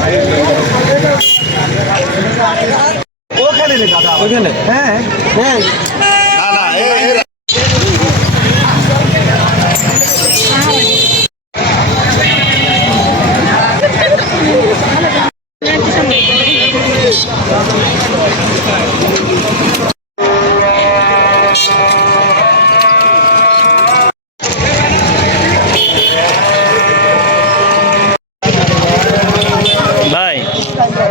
我看了你啥的，我看了，嗯 嗯，哪哪，哎哎。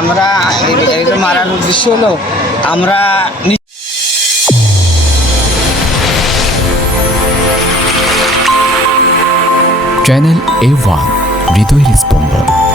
আমরা এগুলো মারার উদ্দেশ্য হলো আমরা চ্যানেল এ ওয়ান হৃদয় স্পন্দন